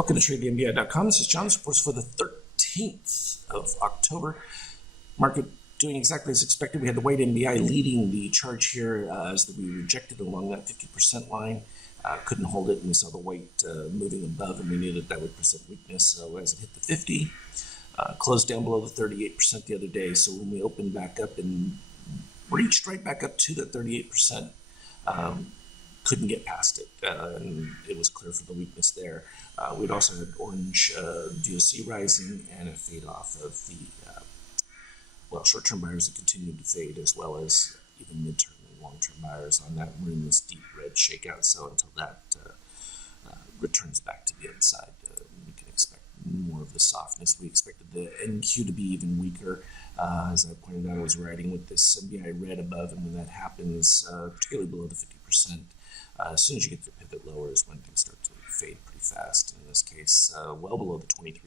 Welcome to TradeTheNBI.com. This is John's reports for the 13th of October. Market doing exactly as expected. We had the white NBI leading the charge here as we rejected along that 50% line. Couldn't hold it, and we saw the white moving above, and we knew that that would present weakness. So as it hit the 50, closed down below the 38% the other day. So when we opened back up and reached right back up to the 38%, couldn't get past it, and it was clear for the weakness there. We'd also had orange DOC rising and a fade off of the short-term buyers that continued to fade, as well as even midterm and long-term buyers on that. We're in this deep red shakeout, so until that returns back to the upside, we can expect more of the softness. We expected the NQ to be even weaker. As I pointed out, I was riding with this NBI red above, and when that happens, particularly below the 50%, as soon as you get your pivot lower is when things start to fade pretty fast. In this case, well below the 23%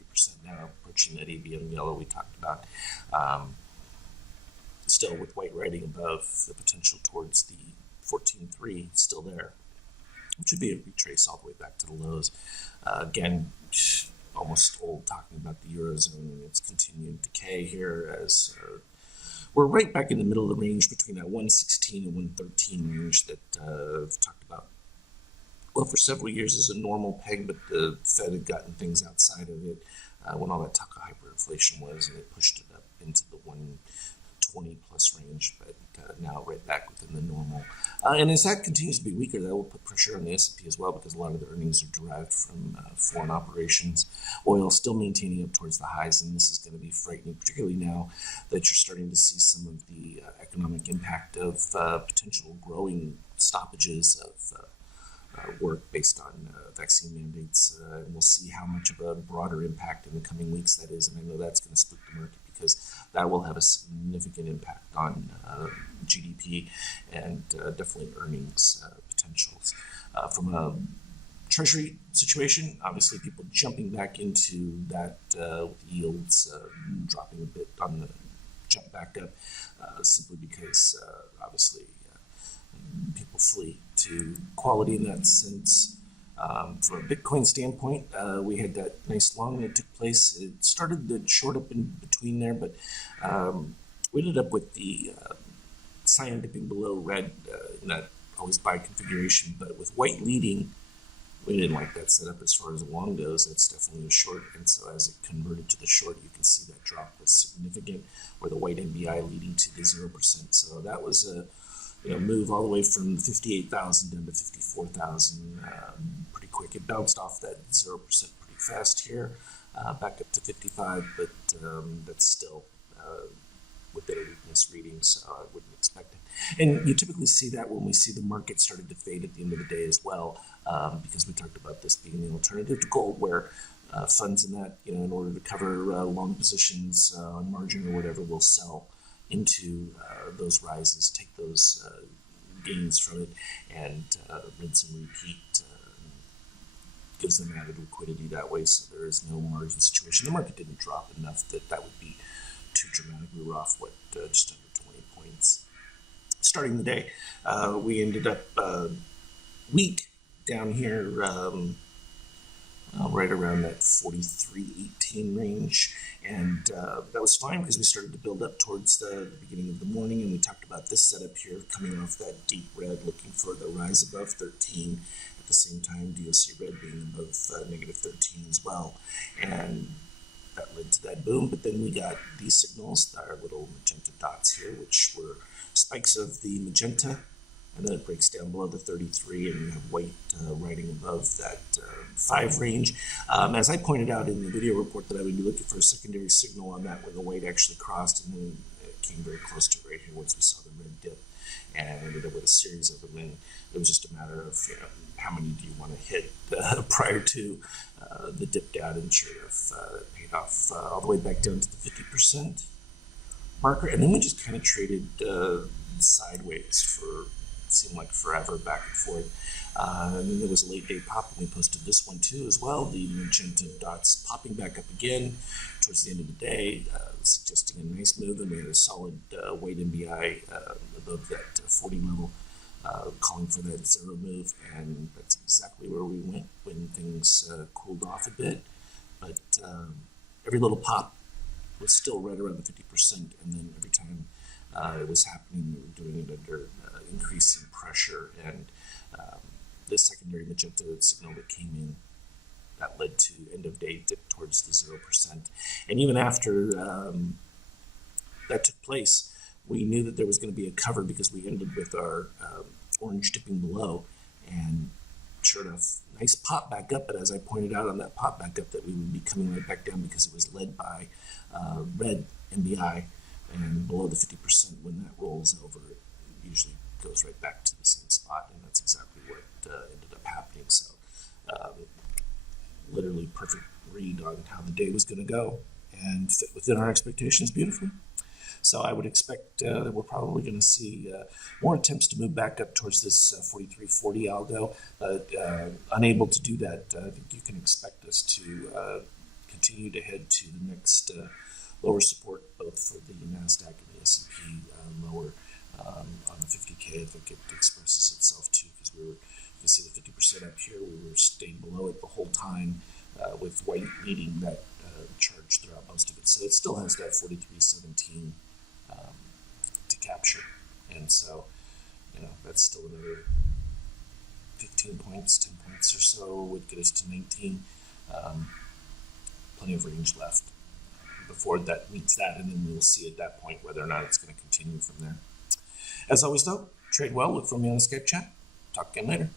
now, approaching that ABM yellow we talked about. Still with white riding above, the potential towards the 14.3 still there, which would be a retrace all the way back to the lows. Again, almost old talking about the Eurozone and its continued decay here, as we're right back in the middle of the range between that 116 and 113 range that I've talked about, well, for several years as a normal peg, but the Fed had gotten things outside of it when all that talk of hyperinflation was, and it pushed it up into the 120 plus range, but now right back within the normal. And as that continues to be weaker, that will put pressure on the S&P as well, because a lot of the earnings are derived from foreign operations. Oil still maintaining up towards the highs, and this is going to be frightening, particularly now that you're starting to see some of the economic impact of potential growing stoppages of work based on vaccine mandates. And we'll see how much of a broader impact in the coming weeks that is, and I know that's going to spook the market, because that will have a significant impact on GDP and definitely earnings potentials. From a Treasury situation, obviously people jumping back into that yields dropping a bit on the jump back up, simply because obviously people flee to quality in that sense. From a Bitcoin standpoint, we had that nice long that took place. It started the short up in between there, but we ended up with the cyan dipping below red in that always buy configuration, but with white leading, we didn't like that setup as far as the long goes. That's definitely a short, and so as it converted to the short, you can see that drop was significant, where the white NBI leading to the 0%. So that was a move all the way from 58,000 down to 54,000 pretty quick. It bounced off that 0% pretty fast here, back up to 55, but that's still within a weakness reading, so I wouldn't expect it. And you typically see that when we see the market started to fade at the end of the day as well, because we talked about this being the alternative to gold, where funds in that, in order to cover long positions on margin or whatever, will sell into those rises, take those gains from it, and rinse and repeat. Gives them added liquidity that way, so there is no margin situation. The market didn't drop enough that would be too dramatic. We were off, just under 20 points. Starting the day, we ended up weak down here, right around that 43.18 range, and that was fine because we started to build up towards the beginning of the morning, and we talked about this setup here coming off that deep red, looking for the rise above 13. At the same time, DOC red being above negative 13 as well, and that led to that boom. But then we got these signals, our little magenta dots here, which were spikes of the magenta, and then it breaks down below the 33, and you have white riding above that 5 range. As I pointed out in the video report, that I would be looking for a secondary signal on that where the white actually crossed, and then it came very close to right here once we saw the red dip, and we ended up with a series of them. And it was just a matter of how many do you want to hit prior to the dip down, and sure enough, paid off all the way back down to the 50% marker, and then we just kind of traded sideways for seemed like forever, back and forth. And then there was a late day pop, and we posted this one too as well, the magenta dots popping back up again towards the end of the day, suggesting a nice move, and we had a solid white NBI above that 40 level. calling for that zero move, and that's exactly where we went when things cooled off a bit. But every little pop was still right around the 50%, and then every time it was happening, we were doing it under increasing pressure, and the secondary magenta signal that came in that led to end of day dip towards the 0%. And even after that took place, we knew that there was going to be a cover because we ended with our orange dipping below, and sure enough, nice pop back up. But as I pointed out on that pop back up, that we would be coming right back down because it was led by red NBI, and below the 50%, when that rolls over, it usually goes right back to the same spot, and that's exactly what ended up happening. So literally perfect read on how the day was going to go and fit within our expectations beautifully. So I would expect that we're probably going to see more attempts to move back up towards this 43.40 algo. Unable to do that, I think you can expect us to continue to head to the next lower support, both for the NASDAQ and the S&P lower on the 50K. I think it expresses itself too, because you can see the 50% up here. We were staying below it the whole time, with white leading that charge throughout most of it. So it still has that 43.17 to capture, and so that's still another 15 points, 10 points or so would get us to 19. Plenty of range left before that meets that, and then we'll see at that point whether or not it's going to continue from there. As always, though, trade well. Look for me on the Skype chat. Talk again later.